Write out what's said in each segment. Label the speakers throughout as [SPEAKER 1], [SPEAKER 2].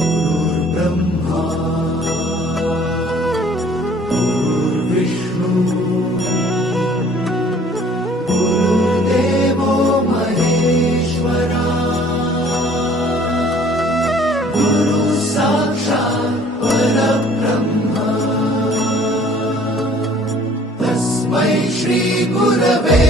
[SPEAKER 1] गुरुर्ब्रह्मा। गुरुर्विष्णू। गुरुर्देवो महेश्वरा। गुरु साक्षात् परब्रह्म। तस्मै श्रीगुरवे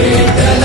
[SPEAKER 2] संगतीन